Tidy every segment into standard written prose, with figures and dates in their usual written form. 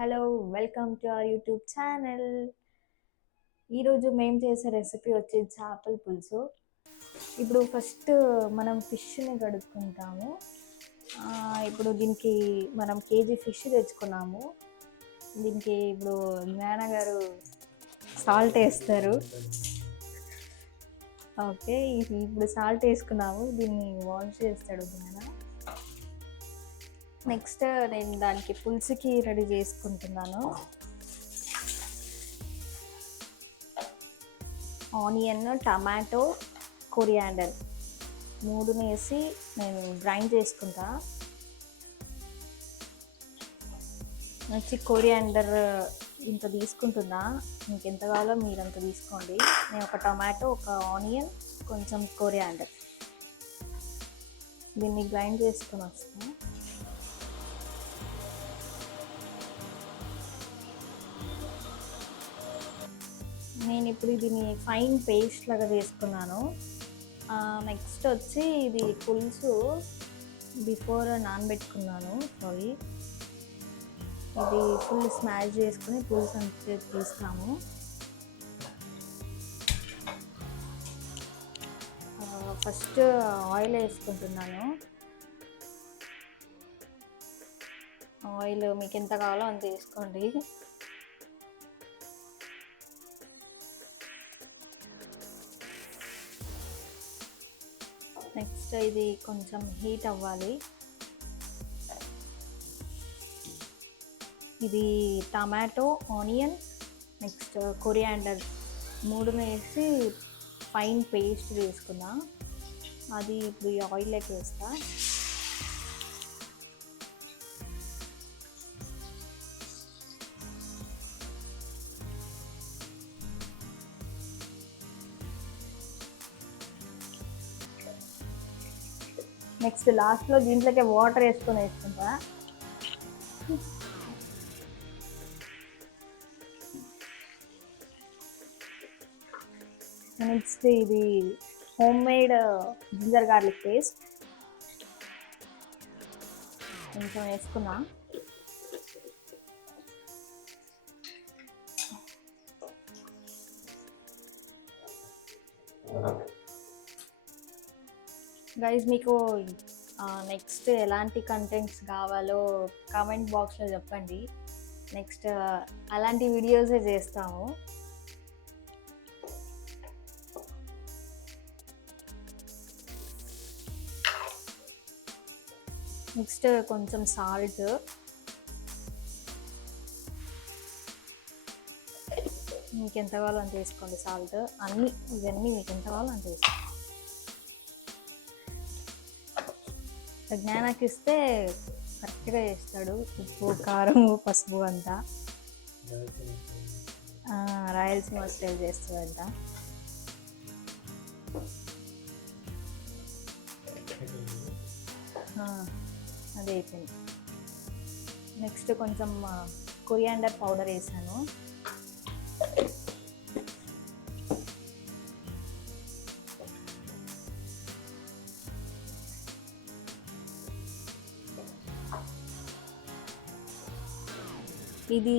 Hello, welcome to our YouTube channel. ఈరోజు మేము చేసే రెసిపీ వచ్చి చేపల పులుసు. ఇప్పుడు ఫస్ట్ మనం ఫిష్ని కడుక్కుంటాము. ఇప్పుడు దీనికి మనం కేజీ ఫిష్ తెచ్చుకున్నాము. దీనికి ఇప్పుడు నాన్నగారు సాల్ట్ వేస్తారు. ఓకే, ఇప్పుడు సాల్ట్ వేసుకున్నాము. దీన్ని వాష్ చేస్తాడు నాన్న. నెక్స్ట్ నేను దానికి పులుసుకి రెడీ చేసుకుంటున్నాను. ఆనియన్, టమాటో, కొరియాండర్ మూడుని వేసి నేను గ్రైండ్ చేసుకుంటా. వచ్చి కొరియాండర్ ఇంత తీసుకుంటున్నా. మీకు ఎంత కావాలో మీరు అంత తీసుకోండి. నేను ఒక టమాటో, ఒక ఆనియన్, కొంచెం కొరియాండర్ దీన్ని గ్రైండ్ చేసుకొని వస్తాను. నేను ఇప్పుడు దీన్ని ఫైన్ పేస్ట్ లాగా చేసుకున్నాను. నెక్స్ట్ వచ్చి ఇది పులుసు బిఫోర్ నానబెట్టుకున్నాను. ఇది ఫుల్ స్మాష్ చేసుకుని పులుసు అంతే తీస్తాము. ఫస్ట్ ఆయిల్ వేసుకుంటున్నాను. ఆయిల్ మీకు ఎంత కావాలో అంత వేసుకోండి. నెక్స్ట్ ఇది కొంచెం హీట్ అవ్వాలి. ఇది టమాటో, ఆనియన్, నెక్స్ట్ కొరియాండర్ మూడు వేసి ఫైన్ పేస్ట్ వేసుకున్నా. అది ఇప్పుడు ఈ ఆయిల్లోకి వేస్తా. నెక్స్ట్ లాస్ట్లో దీంట్లోకి వాటర్ వేసుకుంటా. నెక్స్ట్ ఇది homemade ginger garlic paste కొంచెం వేసుకున్నా. గైజ్, మీకు నెక్స్ట్ ఎలాంటి కంటెంట్స్ కావాలో కామెంట్ బాక్స్లో చెప్పండి. నెక్స్ట్ అలాంటి వీడియోసే చేస్తాము. నెక్స్ట్ కొంచెం సాల్ట్, మీకు ఎంత కావాలో అంత వేసుకోండి. సాల్ట్ ఇవన్నీ మీకు ఎంత కావాలో అంత వేసుకోండి. జ్ఞానాకి ఇస్తే కరెక్ట్గా చేస్తాడు. ఉప్పు, కారం, పసుపు అంతా రాయలసీమ స్టైల్ చేస్తాడంట. అదే అయిపోయింది. నెక్స్ట్ కొంచెం కొరియాండర్ పౌడర్ వేసాను. ఇది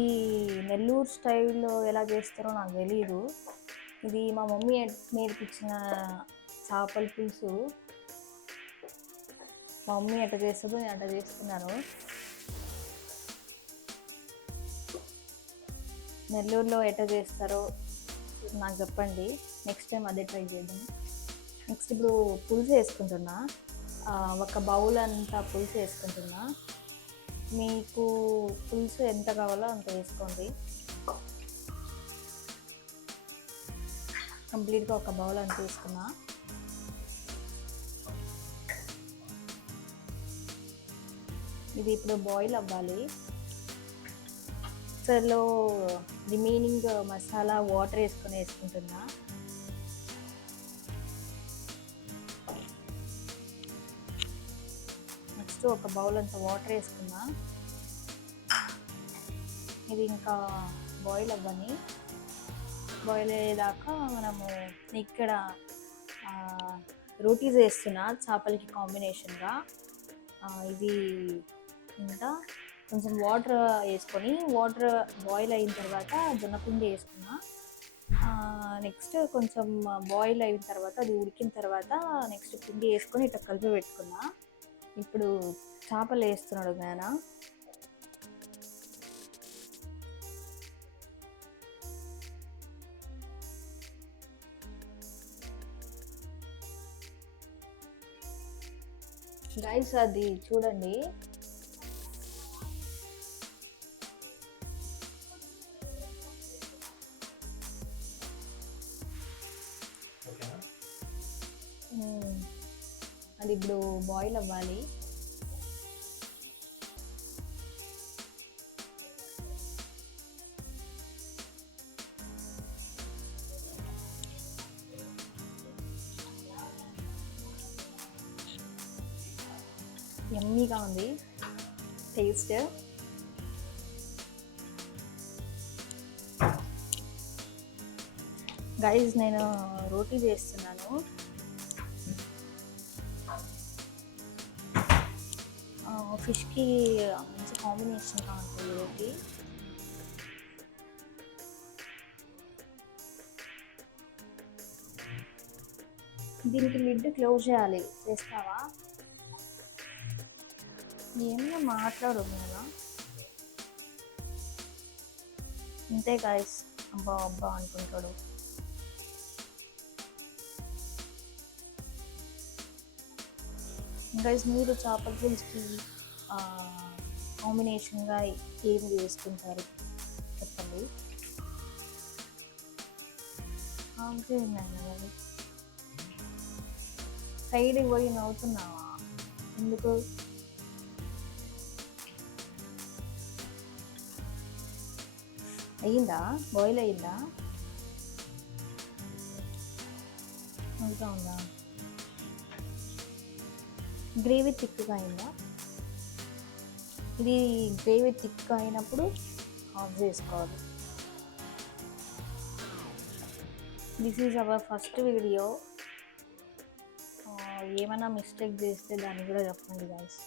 నెల్లూరు స్టైల్లో ఎలా చేస్తారో నాకు తెలీదు. ఇది మా మమ్మీ నేర్పించిన చేపల పులుసు. మా మమ్మీ ఎట్లా చేస్తుందో నేను అట్లా చేస్తున్నాను. నెల్లూరులో ఎట్లా చేస్తారో నాకు చెప్పండి. నెక్స్ట్ టైం అదే ట్రై చేద్దాం. నెక్స్ట్ ఇప్పుడు పులుసు వేసుకుంటున్నా. ఒక బౌల్ అంతా పులుసు వేసుకుంటున్నా. మీకు పులుసు ఎంత కావాలో అంత వేసుకోండి. కంప్లీట్గా ఒక బౌల్ అంత వేసుకున్నా. ఇది ఇప్పుడు బాయిల్ అవ్వాలి. సర్లో రిమైనింగ్ మసాలా వాటర్ వేసుకుంటున్నా. నెక్స్ట్ ఒక బౌల్ అంత వాటర్ వేసుకున్నా. ఇది ఇంకా బాయిల్ అవ్వని. బాయిల్ అయ్యేదాకా మనము ఇక్కడ రోటీస్ వేస్తున్నా చేపలకి కాంబినేషన్గా. ఇది ఇంత కొంచెం వాటర్ వేసుకొని వాటర్ బాయిల్ అయిన తర్వాత జొన్నపిండి వేసుకున్నా. నెక్స్ట్ కొంచెం బాయిల్ అయిన తర్వాత అది ఉడికిన తర్వాత నెక్స్ట్ పిండి వేసుకొని ఇట్లా కలిపి పెట్టుకున్నా. ఇప్పుడు చేపలు వేస్తున్నాడు నాన్న. గైస్ అది చూడండి, అది ఇప్పుడు బాయిల్ అవ్వాలి. యమ్మీగా ఉంది టేస్ట్. గైస్ నేను రోటీ చేస్తున్నాను. ఫిష్కి మంచి కాంబినేషన్గా ఉంటుంది రోటీ. దీనికి లిడ్ క్లోజ్ చేయాలి, చేస్తావా? ఏమన్నా మాట్లాడు నేను. అంతే గైస్, అబ్బా అబ్బా అనుకుంటాడు. గైస్ మీరు చేపల పులుసుకి కాంబినేషన్గా ఏం చేసుకుంటారు చెప్పండి. అది సైడ్కి పోయి నవ్వుతున్నావా ఎందుకు? అయ్యిందా? బాయిల్ అయ్యిందా? ఇంకా ఉందా? గ్రేవీ థిక్గా అయిందా? ఇది గ్రేవీ థిక్గా అయినప్పుడు ఆఫ్ చేసుకోవాలి. This is our first video. ఏమైనా మిస్టేక్ చేస్తే దాన్ని కూడా చెప్పండి గైస్.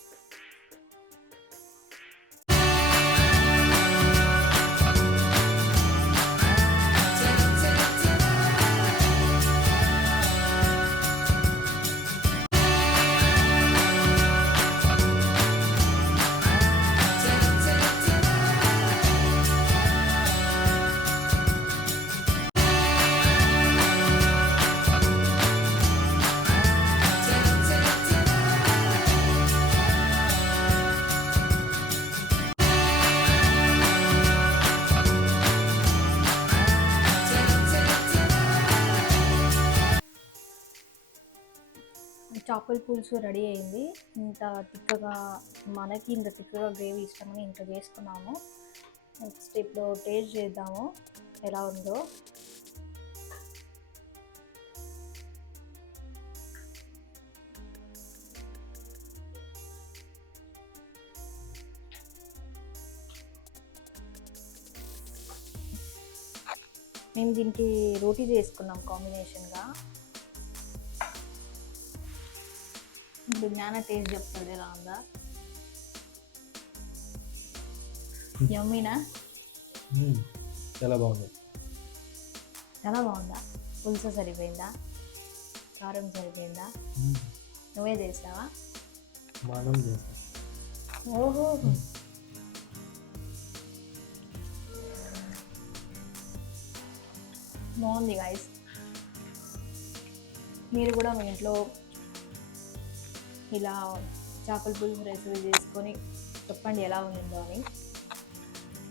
చేపల పులుసు రెడీ అయింది. ఇంత తిక్కగా, మనకి ఇంత తిక్కగా గ్రేవీ ఇష్టమని ఇంత చేసుకున్నాము. నెక్స్ట్ ఇప్పుడు టేస్ట్ చేద్దాము ఎలా ఉందో. మేము దీనికి రోటీ చేసుకున్నాం కాంబినేషన్గా. ఇప్పుడు జ్ఞాన టేస్ట్ చెప్తుంది ఎలా ఉందా. యమ్మీనా? చాలా బాగుంది. చాలా బాగుందా? పులుసు సరిపోయిందా? కారం సరిపోయిందా? నువ్వే చేసావా? మనం చేసాం. ఓహో, బాగుంది గైస్. మీరు కూడా మీ ఇంట్లో ఇలా చేపల పులుసు రెసిపీ చేసుకొని చెప్పండి ఎలా ఉందో అని.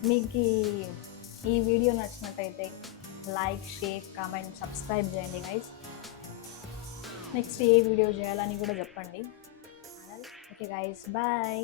మీకు ఈ వీడియో నచ్చినట్టయితే లైక్, షేర్, కామెంట్, సబ్స్క్రైబ్ చేయండి గైస్. నెక్స్ట్ ఏ వీడియో చేయాలని కూడా చెప్పండి. Okay guys, bye.